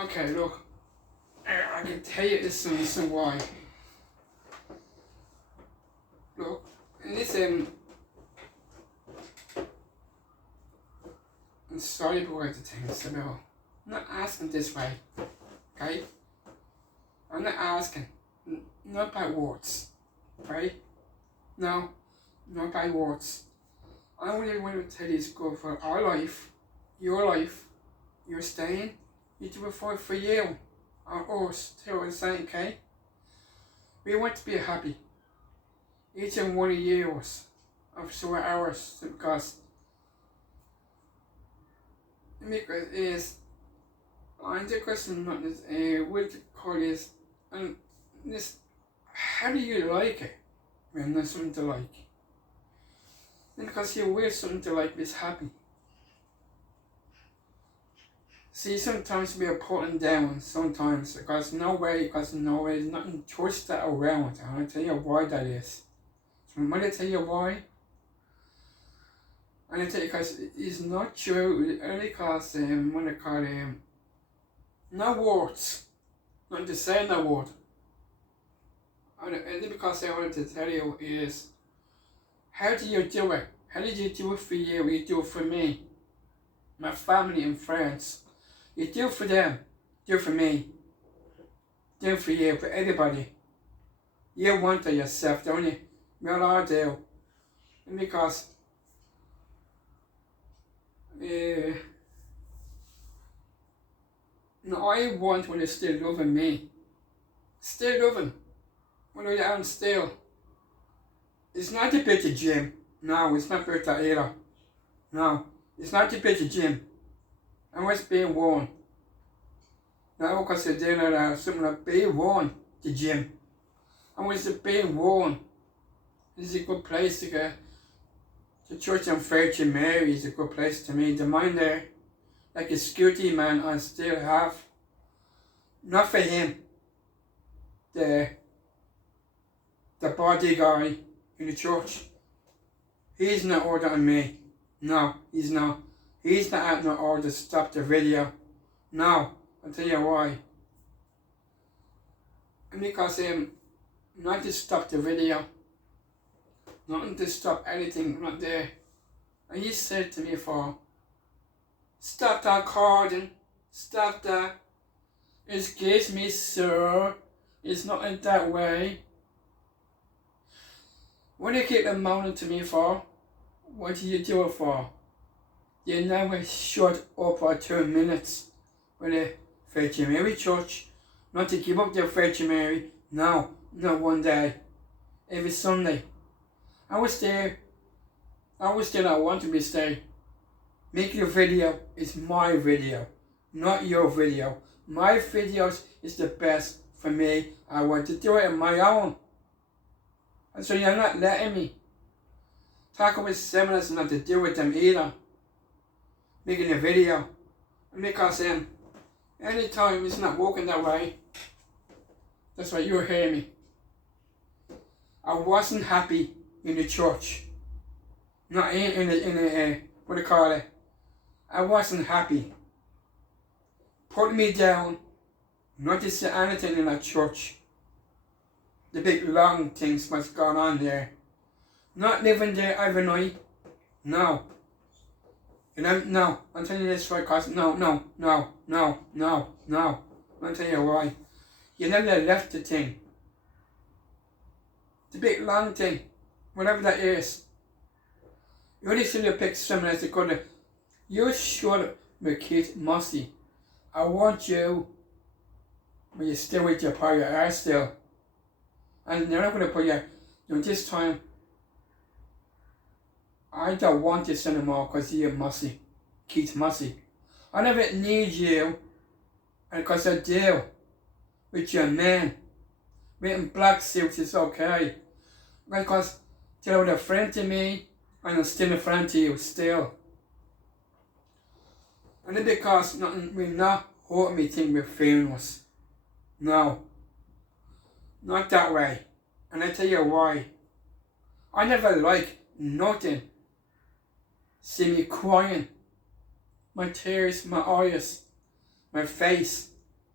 Okay, look, I can tell you this reason why. Look, this I'm sorry about the things about. I'm not asking this way, okay? I'm not asking, not by words, right? No, not by words. I only want to tell you it's good for our life, you're staying, you do it for you, or us, too, the same, okay? We want to be happy. Each and one of yours, of short hours, because is I'm the question not this what the call is and this how do you like it when there's something to like? Because you wear something to like is happy. See, sometimes we are putting down sometimes because no way, there's nothing twist that around. I'll tell you why that is. So I'm gonna tell you why. I'm gonna tell you because it's not true, only because I'm gonna call no words. Not to say no word. And because I wanted to tell you is, how do you do it? How did you do it for you? You do it for me, my family and friends. You do it for them, do it for me, do it for you, for everybody. You want it yourself, don't you? Well, I do. And because no, I want when you're still loving me. Still loving. When you're down still. It's not the bit of gym. No, it's not about that either. No, it's not the bit of gym. And what's being worn? Now, because you're doing something like being worn, the gym. And what's it being worn? This is a good place to go. The church on Virgin Mary is a good place to me. The mind there, like a security man, I still have. Not for him. The body guy in the church. He's not ordering me. No, he's not. He's not having no order to stop the video. No, I'll tell you why. And because not to stop the video. Nothing to stop anything, not there. And he said to me for, stop that recording, stop that. Excuse me, sir, it's not in that way. What do you keep moaning to me for? What do you do it for? You never shut up for 2 minutes with the Virgin Mary Church. Not to give up the Virgin Mary. No, not one day. Every Sunday. I was there. I want to be stay. Making a video is my video, not your video. My videos is the best for me. I want to do it on my own. And so you're not letting me. Talking with seminars not to do with them either. Making a video. And because anytime it's not working that way, that's why you hear me. I wasn't happy in the church. Not in the what do you call it? I wasn't happy. Put me down, not to say anything in that church. The big long things what's going on there. Not living there every night. No. No. I'm telling you this right, cause no. I'll tell you why. You never left the thing. The big long thing. Whatever that is. You only should have picked someone else to go to. You should have Keith Mossy. I want you, when you stay with your partner, you are still. And they're not going to put you, this time, I don't want this anymore because you're Mossy. Keith Mossy. I never need you, and because I do, with your man. Wearing black suits is okay. Because you're a friend to me, and I'm still a friend to you, still. And then because nothing will not hurt me think we're famous. No. Not that way. And I tell you why. I never like nothing. See me crying. My tears, my eyes, my face.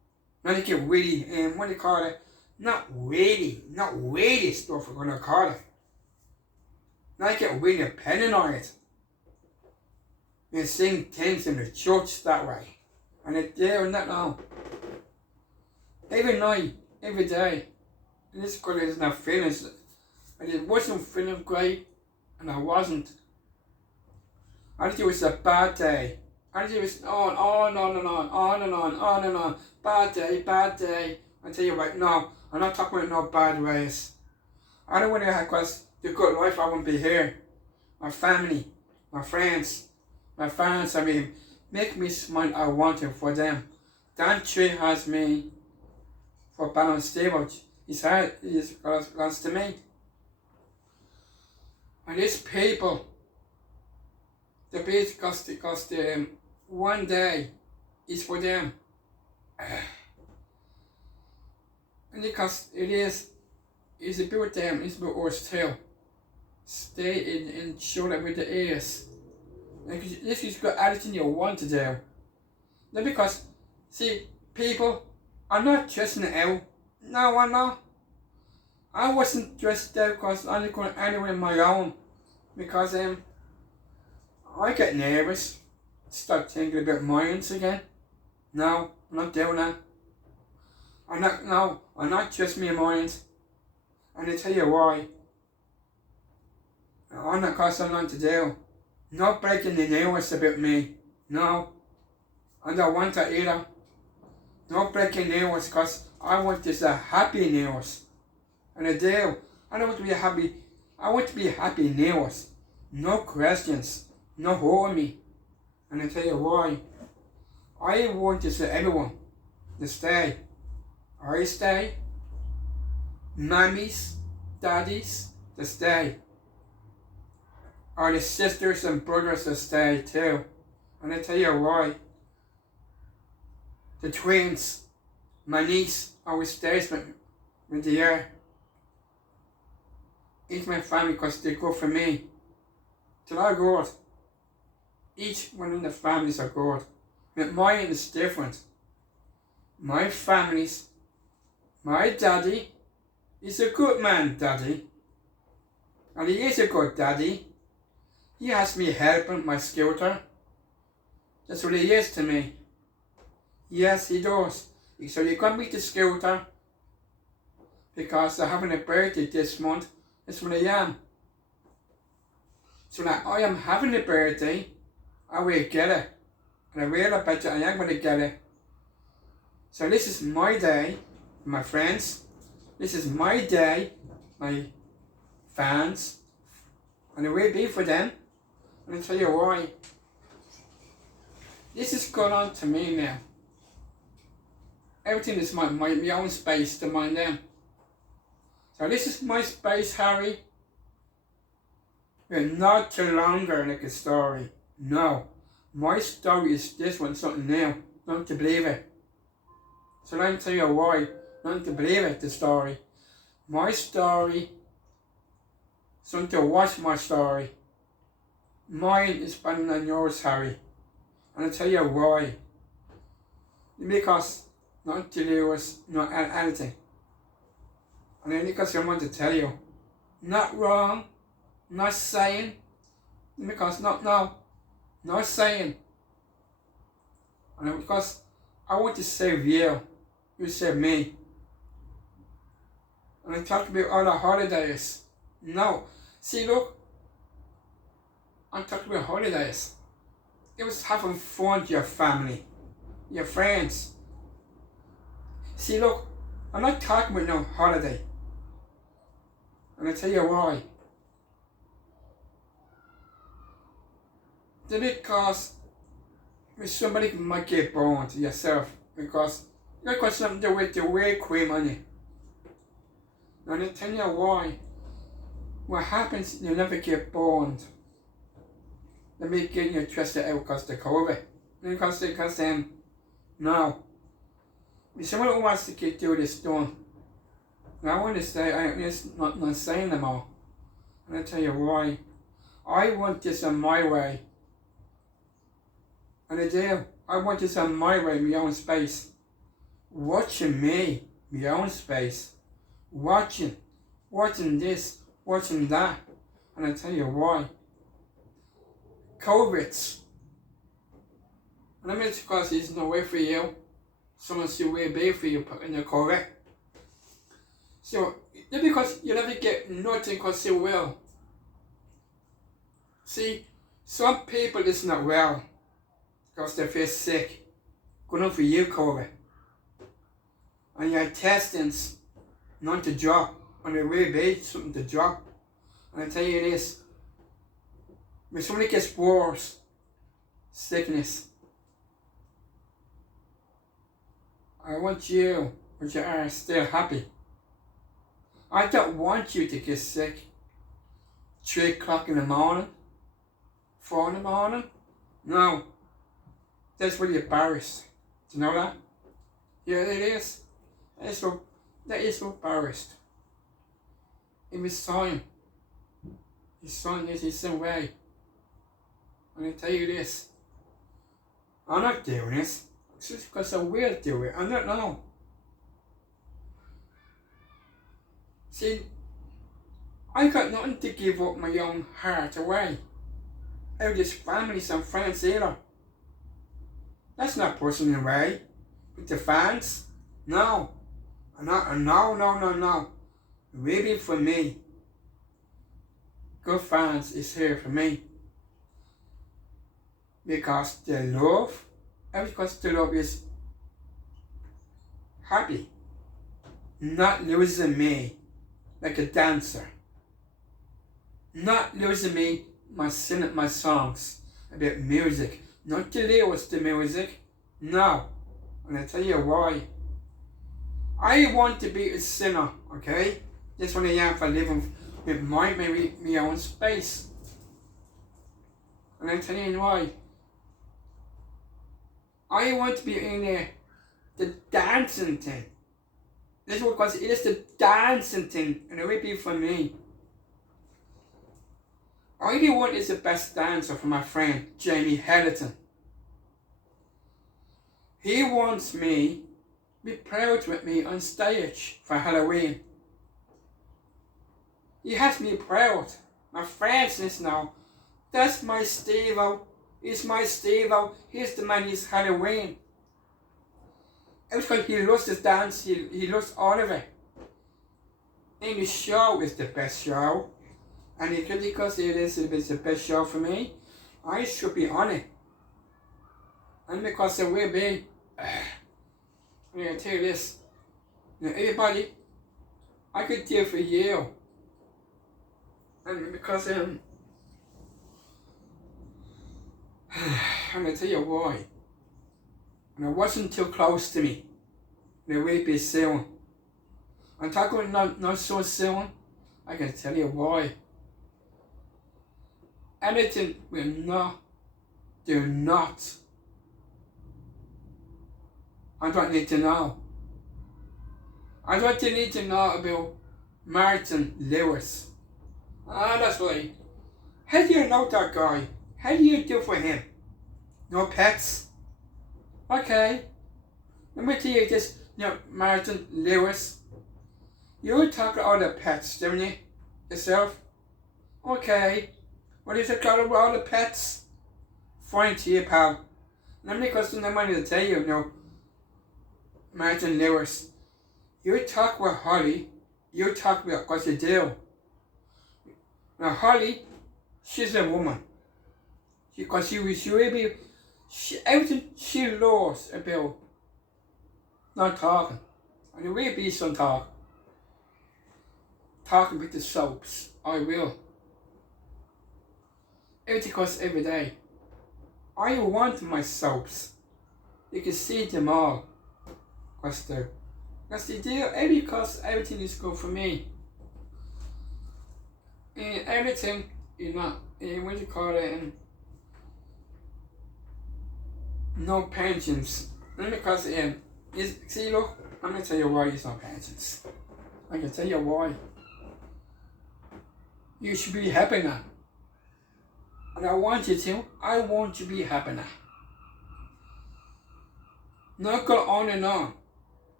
Not to get really, what do you call it? Not really stuff we're gonna call it. Not get really paranoid and sing things in the church that way. And it's there and that now. Every night, every day. And this because it's not feeling, and it wasn't feeling great, and I wasn't. I think it was a bad day. I think it was on and on. Bad day. I tell you right now, I'm not talking about no bad ways. I don't want to have because the good life I wouldn't be here. My family, my friends, my fans, make me smile I want it for them. Dan Tree has me for balance stable. His heart is belongs to me. And these people, the base because one day is for them. And because it's about them, it's about us too. Stay in and show that with the ears. And this is got everything you want to do. Not because, see, people, I'm not dressing it out. No, I'm not. I wasn't dressed out because I'm not going anywhere on my own. Because I get nervous. Start thinking about mines again. No, I'm not doing that. I'm not just me mines. And I tell you why. I'm not because I'm not to do. Not breaking the news about me. No. I don't want that either. Not breaking news because I want this a happy news. And I do. I don't want to be happy. I want to be happy news. No questions. No hurting me. And I tell you why. I want to say everyone to stay. I stay. Mammies, daddies, to stay. Or the sisters and brothers to stay too. And I tell you why. The twins, my niece, always stays with the year. It's my family because they go for me. Till I good. Each one of the families are good. But mine is different. My families, my daddy is a good man, daddy. And he is a good daddy. He has me helping my scooter. That's what he is to me. Yes, he does. So you got me the scooter because I'm having a birthday this month. That's what I am. So now I am having a birthday, I will get it. And I really bet you I am going to get it. So this is my day, my friends. This is my day, my fans. And it will be for them. And I'll tell you why. This is going on to me now. Everything is my own space to mind them. So this is my space, Harry. But not too longer like a story. No. My story is this one, something new. Not to believe it. So let me tell you why. Not to believe it, the story. My story. Something to watch my story. Mine is better than yours, Harry. And I'll tell you why. Because not to lose, not anything. And then because I want to tell you. Not wrong. Not saying. Because not saying. And because I want to save you. You save me. And I talk about all the holidays. No. See, look. I'm talking about holidays. It was having fun with your family. Your friends. See, look. I'm not talking about no holiday. And I'll tell you why. Because somebody might get born to yourself. Because you got something to do with the way queen money. And I'll tell you why. What happens, you never get born. They may get you trusted out because of COVID. Because no. If someone who wants to get do this done, and I want to say, I'm just not saying them all. And I'll tell you why. I want this on my way. And I do. I want this on my way, my own space. watching me, my own space, watching this, watching that, and I tell you why. COVID, and I mean because it's no way for you, someone still way big for you in your COVID. So, just because you never get nothing because you're well. See, some people is not well because they feel sick. Good enough for you, COVID. And your testings not to drop. And they really big something to drop. And I tell you this, when somebody gets worse, sickness, I want you, but you are still happy. I don't want you to get sick 3 o'clock in the morning, 4 in the morning. No. That's really embarrassed. Do you know that? Yeah, it is. That is so embarrassed. It was time. His son is his own way. And I tell you this, I'm not doing this. It's just because I will do it. I don't know. See, I got nothing to give up my own heart away. I have just families and friends either. That's not pushing away. With the fans, no. No. Really for me. Good fans is here for me. Because the love, and because the love is happy. Not losing me like a dancer. Not losing me singing my songs about music. Not to lyrics to music. No. And I tell you why. I want to be a singer, okay? That's what I am for living with my own space. And I tell you why. I want to be in the dancing thing. This is because it is the dancing thing, and it will be for me. I the one is the best dancer for my friend Jamie Hellerton. He wants me to be proud with me on stage for Halloween. He has me proud. My friends listen now. That's my Steve-O. He's my Steve-O. He's the man, he's Halloween. It's because he loves this dance, he loves all of it. And the show is the best show. And because it is the best show for me, I should be on it. And because it will be, I'm going to tell you this. Now everybody, I could do it for you. And because I'm going to tell you why. And it wasn't too close to me. It will be soon. I'm talking not so soon. I can tell you why. Anything will not, do not. I don't need to know. I don't need to know about Martin Lewis. That's right. How do you know that guy? How do you do for him? No pets? Okay. Let me tell you this, Martin Lewis. You talk to all the pets, don't you? Yourself? Okay. What is it called about all the pets? Fine to you, pal. Let me cost no money to tell you, Martin Lewis. You talk with Holly, you talk about what you do. Now Holly, she's a woman. Because everything she loves about not talking. And there will be some talk. Talking with the soaps. I will. Everything costs every day. I want my soaps. You can see them all. Because they do because everything is good for me. And everything, what do you call it? No pensions. And because see look, I'm gonna tell you why there's no pensions. I can tell you why. You should be happy now. And I want you to. I want you to be happy now. Not go on and on.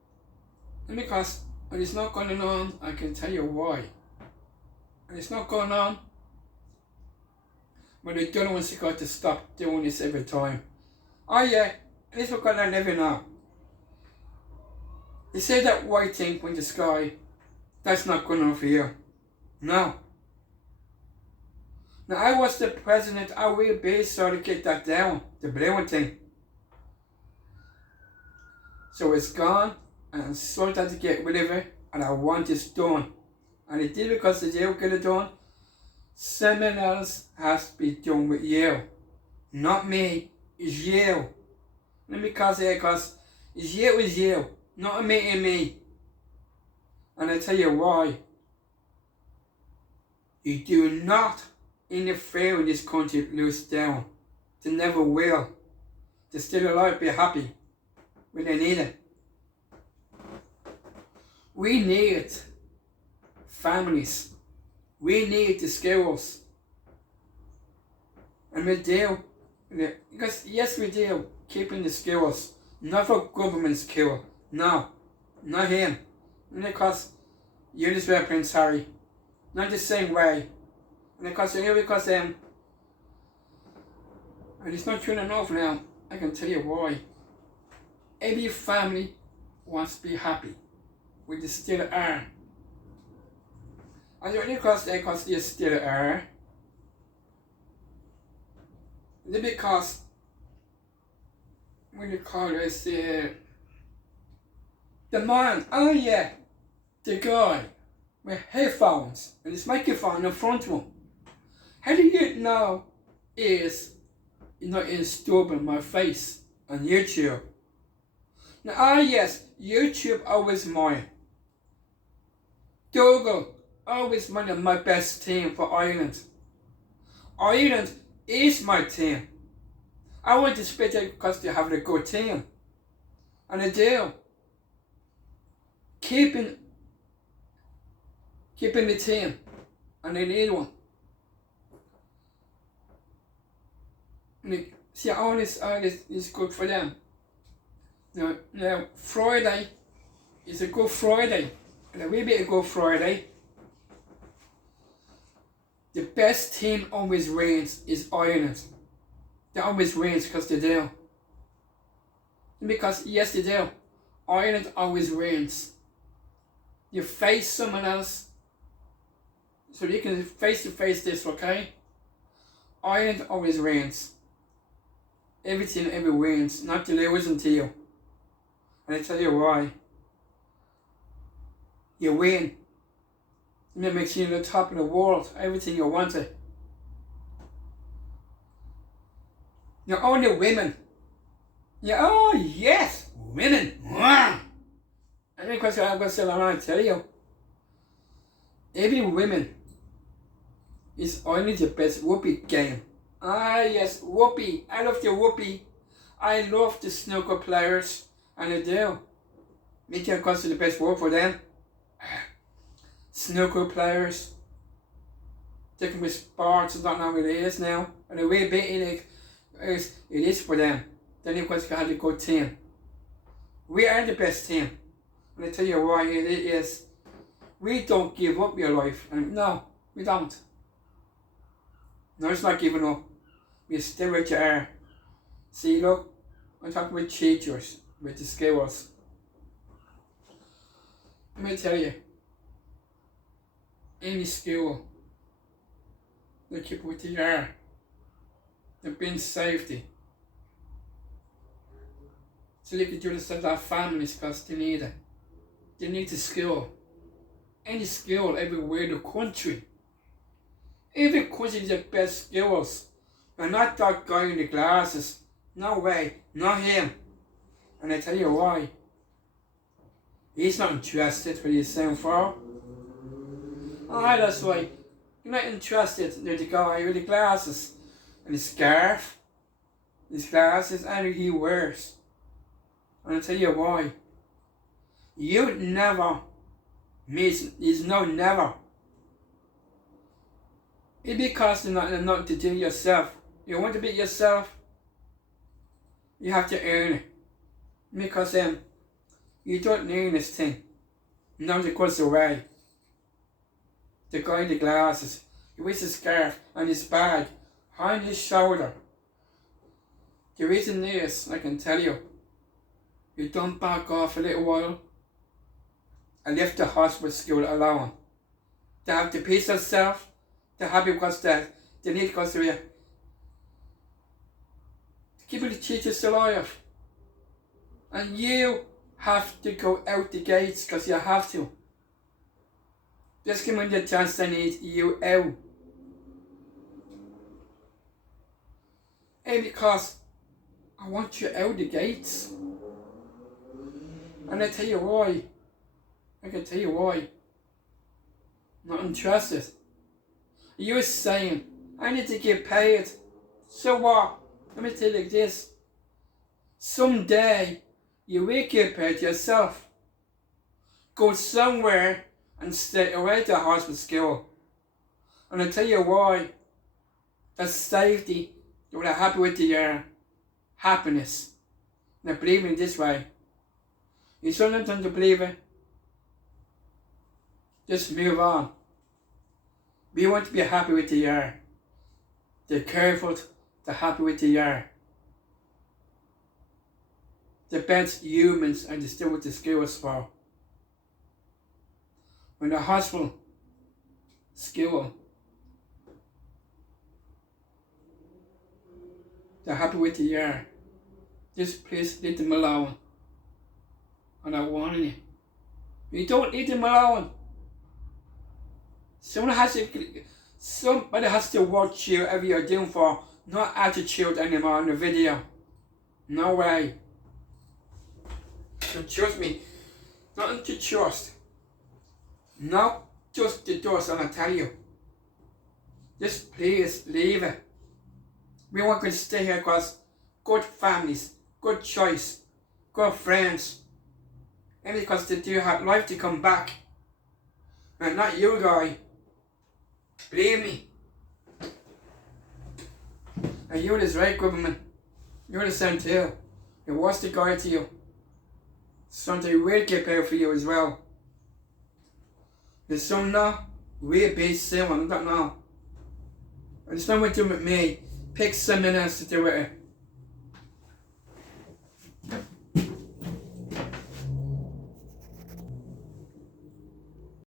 And because when it's not going on, I can tell you why. And it's not going on, but the other ones got to stop doing this every time. Oh yeah, and this is what I live in now. They say that white thing in the sky, that's not good enough for you. No. Now I was the president, I will be sorry to get that down, the blue thing. So it's gone, and I'm sorry to get rid of it, and I want this done. And it did because they do get it done. Someone else has to be done with you. Not me, it's you. And because it's you, not me and me. And I tell you why. You do not interfere in this country lose down. They never will. They're still alive, be happy when they need it. We need families. We need the skills. And we do. Because yes we do. Keeping the skills. Not for government skill. No. Not him. And because you're just like Prince Harry. Not the same way. And because and it's not true enough now. I can tell you why. Every family wants to be happy. We just still are. And because they still are. Because when you call this the man, oh yeah, the guy with headphones and his microphone in front of him. How do you know is not disturbing my face on YouTube? Now yes, YouTube always mine. Google always one of my best team for Ireland. Ireland is my team. I want to spit it because they have a good team. And I do. Keeping the team. And they need one. And see, all this is good for them. Now Friday is a Good Friday. And a wee bit of Good Friday. The best team always wins is Ireland. They always wins because they do. And because yes they do. Ireland always wins. You face someone else. So you can face to face this, okay? Ireland always wins. Everything ever wins, not to losing to you. And I tell you why. You win. And it makes you the top of the world, everything you wanted. You're only women. Oh yes, women. And because I'm going to tell you, every woman is only the best whoopee game. Ah yes, whoopee. I love the whoopee. I love the snooker players, and I do. Me can consider the best word for them. Snooker players. Taking with sports, I don't know what it is now. And the way it is for them. Then of course you have a good team. We are the best team. And I tell you why it is. We don't give up your life. And no, we don't. No, it's not giving up. We stay where you are. See, look, I'm talking with teachers, with the skills. Let me tell you, any school, they keep what they are. They're being safety. So they can do this to their families because they need it. They need the skill. Any skill everywhere in the country. Every country has the best skills. But not that guy in the glasses. No way, not him. And I tell you why. He's not interested in what he's saying for. Ah, that's why. You're not interested in the guy with the glasses and the scarf. His glasses and he wears. And I'll tell you why. You never means no never. It's because there's nothing to do yourself. You want to be yourself, you have to earn it. Because you don't need this thing. Now it goes away. The guy in the glasses, he wears a scarf and his bag behind his shoulder. The reason is, I can tell you, you don't back off a little while and left the hospital school alone. They have the peace of self, they're happy because they need to go through you. Keep the teachers alive. And you have to go out the gates because you have to. Just give me the chance they need you out. Hey, because I want you out the gates. And I tell you why. I can tell you why. Not interested. You're saying, I need to get paid. So what? Let me tell you like this. Someday, you will get paid yourself. Go somewhere and stay away to hospital school. And I tell you why. That's safety. You're happy with your happiness. Now believe me this way. You still not to believe it. Just move on. We want to be happy with the year. They're careful, they're happy with the year. The best humans and they still with the skills for. When the hospital school, they're happy with the year. Just please leave them alone. And I'm warning you. You don't leave them alone. Somebody has to watch you whatever you're doing for, not attitude anymore on the video. No way. Don't trust me. Nothing to trust. Not just the doors, and I tell you. Just please leave it. We want to stay here because good families, good choice, good friends. And because they do have life to come back. And not you, guy. Believe me. And you're this right government. You're the same too. It was the guy to you. Something will get paid for you as well. There's some now, will be soon, I don't know. It's not what to do with me. Pick someone else to do it.